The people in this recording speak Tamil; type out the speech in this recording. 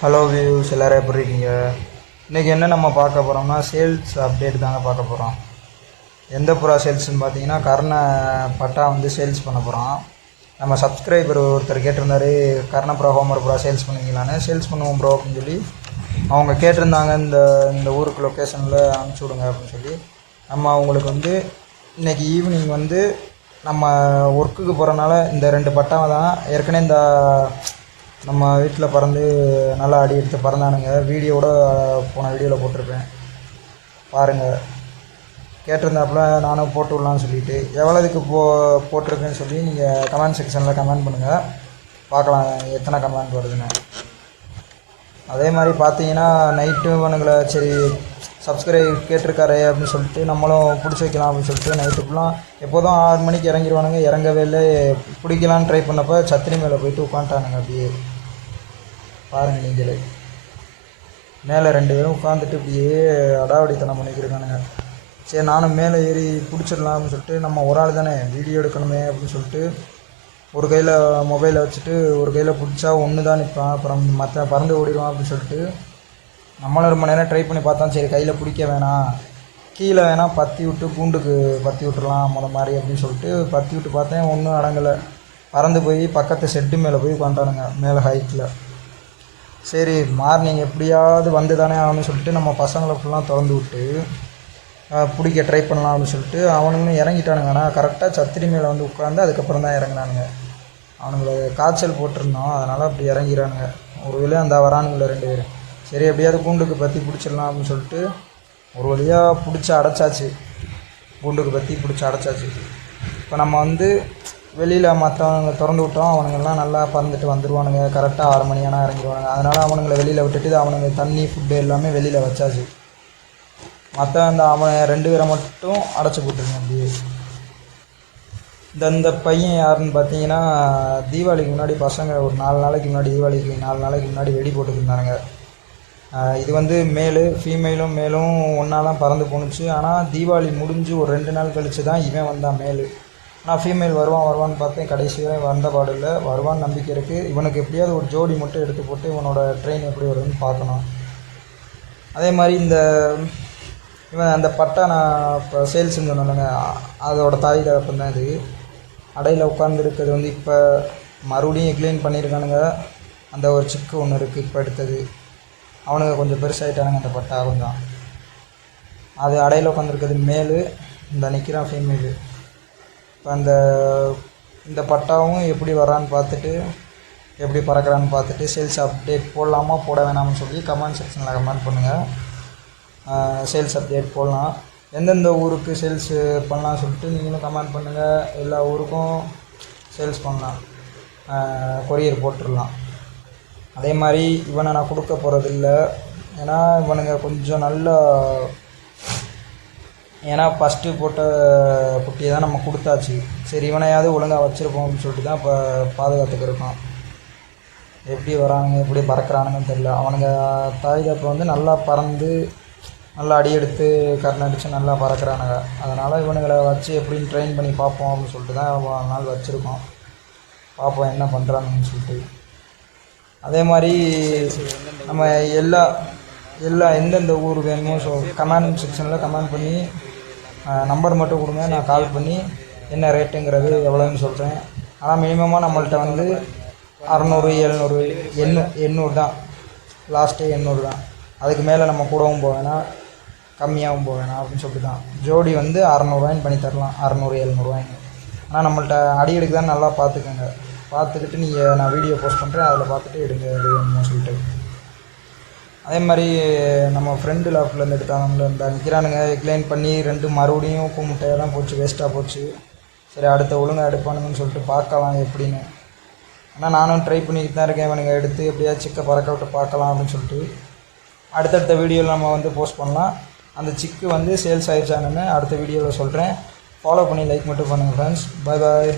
ஹலோ வியூஸ் எல்லோரும் எப்படி இருக்கீங்க? இன்றைக்கி என்ன நம்ம பார்க்க போகிறோம்னா சேல்ஸ் அப்டேட் தாங்க பார்க்க போகிறோம். எந்த புறா சேல்ஸ்னு பார்த்தீங்கன்னா கர்ண பட்டா வந்து சேல்ஸ் பண்ண போகிறோம். நம்ம சப்ஸ்கிரைபர் ஒருத்தர் கேட்டிருந்தாரு, கர்ணப்புறா ஹோமர் புறா சேல்ஸ் பண்ணுவீங்களான்னு. சேல்ஸ் பண்ணுவோம் ப்ரோ அப்படின்னு சொல்லி அவங்க கேட்டிருந்தாங்க. இந்த ஊருக்கு லொக்கேஷனில் அனுப்பிச்சி விடுங்க அப்படின்னு சொல்லி நம்ம அவங்களுக்கு வந்து இன்றைக்கி ஈவினிங் வந்து நம்ம ஒர்க்குக்கு போகிறனால இந்த 2 பட்டாவை தான் ஏற்கனவே இந்த நம்ம வீட்டில் பறந்து நல்லா அடி எடுத்து பறந்தானுங்க. வீடியோவோட போன வீடியோவில் போட்டிருப்பேன் பாருங்கள். கேட்டிருந்தாப்புல நானும் போட்டு விடலான்னு சொல்லிவிட்டு எவ்வளோதுக்கு போட்டிருக்கேன்னு சொல்லி நீங்கள் கமெண்ட் செக்ஷனில் கமெண்ட் பண்ணுங்கள், பார்க்கலாம் எத்தனை கமெண்ட் வருதுன்னு. அதே மாதிரி பார்த்தீங்கன்னா நைட்டு இவனுங்களை சரி சப்ஸ்கிரைப் கேட்டிருக்காரு அப்படின்னு சொல்லிட்டு நம்மளும் பிடிச்சி வைக்கலாம் அப்படின்னு சொல்லிட்டு நைட்டு ஃபுல்லாக எப்போதும் 6 மணிக்கு இறங்கிடுவானுங்க. இறங்கவே இல்லை. பிடிக்கலான்னு ட்ரை பண்ணப்போ சத்திரி மேலே போயிட்டு உட்காந்துட்டானுங்க. அப்படியே பாருங்கள் நீங்களே. மேலே 2 பேரும் உட்காந்துட்டு இப்படியே அடாவடித்தனம் பண்ணிக்கிருக்கானுங்க. சரி நானும் மேலே ஏறி பிடிச்சிடலாம் அப்படின்னு சொல்லிட்டு நம்ம ஒரு ஆள் தானே வீடியோ எடுக்கணுமே அப்படின்னு சொல்லிட்டு ஒரு கையில் மொபைலை வச்சுட்டு ஒரு கையில் பிடிச்சா ஒன்று தான் நிற்பான், அப்புறம் மற்ற பறந்து ஓடிடுவான் அப்படின்னு சொல்லிட்டு நம்மளும் ரொம்ப நேரம் ட்ரை பண்ணி பார்த்தோம். சரி கையில் பிடிக்க வேணாம், கீழே வேணால் பற்றி விட்டு கூண்டுக்கு பற்றி விட்டுறலாம் மாதிரி அப்படின்னு சொல்லிட்டு பற்றி விட்டு பார்த்தேன். ஒன்றும் அடங்கலை. பறந்து போய் பக்கத்து செட்டு மேலே போய் உட்காந்துட்டானுங்க, மேலே ஹைட்டில். சரி மார்னிங் எப்படியாவது வந்து தானே ஆகணும்னு சொல்லிட்டு நம்ம பசங்களை ஃபுல்லாக திறந்து விட்டு பிடிக்க ட்ரை பண்ணலாம் அப்படின்னு சொல்லிட்டு அவனுங்களும் இறங்கிட்டானுங்க. ஆனால் கரெக்டாக சத்திரி மேலே வந்து உட்காந்து அதுக்கப்புறம் தான் இறங்கினானுங்க. அவனுங்களை காய்ச்சல் போட்டிருந்தோம், அதனால் அப்படி இறங்கிறானுங்க. ஒரு வழியாக அந்த வரானுங்கள 2 பேர். சரி எப்படியாவது கூண்டுக்கு பற்றி பிடிச்சிடலாம் அப்படின்னு சொல்லிட்டு ஒரு வழியாக பிடிச்சி அடைச்சாச்சு. கூண்டுக்கு பற்றி பிடிச்சி அடைச்சாச்சு. இப்போ நம்ம வந்து வெளியில் மற்றவங்க திறந்து விட்டோம். அவனுங்கெல்லாம் நல்லா பறந்துட்டு வந்துடுவானுங்க. கரெக்டாக 6 மணி ஆனால் இறங்கிடுவானுங்க. அதனால் அவனுங்களை வெளியில் விட்டுட்டு அவனுங்க தண்ணி ஃபுட்டு எல்லாமே வெளியில் வச்சாச்சு. மற்ற அவன் 2 பேரை மட்டும் அடைச்சி போட்டுருங்க அப்படியே. இந்த பையன் யாருன்னு பார்த்தீங்கன்னா தீபாவளிக்கு முன்னாடி பசங்க ஒரு 4 நாளைக்கு முன்னாடி தீபாவளிக்கு 4 நாளைக்கு முன்னாடி வெடி போட்டுருந்தானுங்க. இது வந்து ஃபீமேலும் மேலும் ஒன்றா தான் பறந்து போணுச்சு. ஆனால் தீபாவளி முடிஞ்சு ஒரு 2 நாள் கழித்து தான் இவன் வந்தான் மேலு. நான் ஃபீமேல் வருவான்னு பார்த்தேன், கடைசியாக வந்த பாடு இல்லை. வருவான்னு நம்பிக்கை இருக்குது. இவனுக்கு எப்படியாவது ஒரு ஜோடி மட்டும் எடுத்து போட்டு இவனோட ட்ரெயின் எப்படி வருதுன்னு பார்க்கணும். அதே மாதிரி இவன் அந்த பட்டா நான் இப்போ சேல்ஸுன்னு சொன்னேங்க, அதோட தாய் தகப்பன் தான் இது. அடையில் உட்காந்துருக்கிறது வந்து இப்போ மறுபடியும் எக்ளைன் பண்ணியிருக்கானுங்க. அந்த ஒரு சிக்கு ஒன்று இருக்குது இப்போ எடுத்தது. அவனுங்க கொஞ்சம் பெருசாகிட்டானுங்க. அந்த பட்டா கொஞ்சம் அது அடையில் உட்காந்துருக்கிறது மேலு, இந்த நிற்கிறான் ஃபீமேலு. இப்போ இந்த பட்டாவும் எப்படி வரான்னு பார்த்துட்டு எப்படி பறக்கிறான்னு பார்த்துட்டு சேல்ஸ் அப்டேட் போடலாமா போட வேணாம்னு சொல்லி கமெண்ட் செக்ஷனில் கமெண்ட் பண்ணுங்கள். சேல்ஸ் அப்டேட் போடலாம். எந்தெந்த ஊருக்கு சேல்ஸ் பண்ணலாம் சொல்லிட்டு நீங்களும் கமெண்ட் பண்ணுங்கள். எல்லா ஊருக்கும் சேல்ஸ் பண்ணலாம், கொரியர் போட்டுடலாம். அதே மாதிரி இவனை நான் கொடுக்க போகிறதில்ல, ஏன்னா இவனுங்க கொஞ்சம் நல்லா, ஏன்னா ஃபஸ்ட்டு போட்ட குட்டியை தான் நம்ம கொடுத்தாச்சு. சரி இவனையாவது ஒழுங்காக வச்சுருப்போம் அப்படின்னு சொல்லிட்டு தான் இப்போ பாதுகாத்துக்கு இருக்கோம். எப்படி வரானுங்க எப்படி பறக்கிறானுங்கன்னு தெரில. அவனுங்க தாய் தப்பு வந்து நல்லா பறந்து நல்லா அடி எடுத்து கரண் அடித்து நல்லா பறக்கிறானுங்க. அதனால் இவனுங்களை வச்சு எப்படின்னு ட்ரெயின் பண்ணி பார்ப்போம் அப்படின்னு சொல்லிட்டு தான் இவ்வளோ நாள் வச்சுருக்கோம். பார்ப்போம் என்ன பண்ணுறானுங்கன்னு சொல்லிட்டு. அதே மாதிரி நம்ம எந்தெந்த ஊர் வேணுமோ கமெண்ட் செக்ஷனில் கமெண்ட் பண்ணி நம்பர் மட்டும் கொடுங்க, நான் கால் பண்ணி என்ன ரேட்டுங்கிறது எவ்வளோன்னு சொல்கிறேன். ஆனால் மினிமமாக நம்மள்கிட்ட வந்து 600 700 800 தான் லாஸ்ட்டு. 800 தான். அதுக்கு மேலே நம்ம கூடவும் போவேணா கம்மியாகவும் போவேணா அப்படின்னு சொல்லிட்டு தான். ஜோடி வந்து 600 பண்ணி தரலாம், 600 700. ஆனால் நம்மள்கிட்ட அடி எடுக்க தான் நல்லா பார்த்துக்கோங்க. பார்த்துக்கிட்டு நான் வீடியோ போஸ்ட் பண்ணுறேன், அதில் பார்த்துட்டு எடுங்க எது வேணும்னு சொல்லிட்டு. அதே மாதிரி நம்ம ஃப்ரெண்டு லாஃப்ட்லேருந்து எடுத்தாங்க, இந்த நிற்கிறானுங்க எக்ளைன் பண்ணி 2 மறுபடியும் உப்பு முட்டையாக தான் போச்சு, வேஸ்ட்டாக போச்சு. சரி அடுத்த ஒழுங்காக எடுப்பானுங்கன்னு சொல்லிட்டு பார்க்கலாம் எப்படின்னு. ஆனால் நானும் ட்ரை பண்ணிக்கிட்டு தான் இருக்கேன். இவனுங்க எடுத்து எப்படியாவது சிக்கை பறக்க விட்டு பார்க்கலாம் அப்படின்னு சொல்லிட்டு அடுத்தடுத்த வீடியோவில் நம்ம வந்து போஸ்ட் பண்ணலாம். அந்த சிக்கு வந்து சேல்ஸ் ஆகிடுச்சானுன்னு அடுத்த வீடியோவில் சொல்கிறேன். ஃபாலோ பண்ணி லைக் மட்டும் பண்ணுங்கள் ஃப்ரெண்ட்ஸ். பாய் பாய்.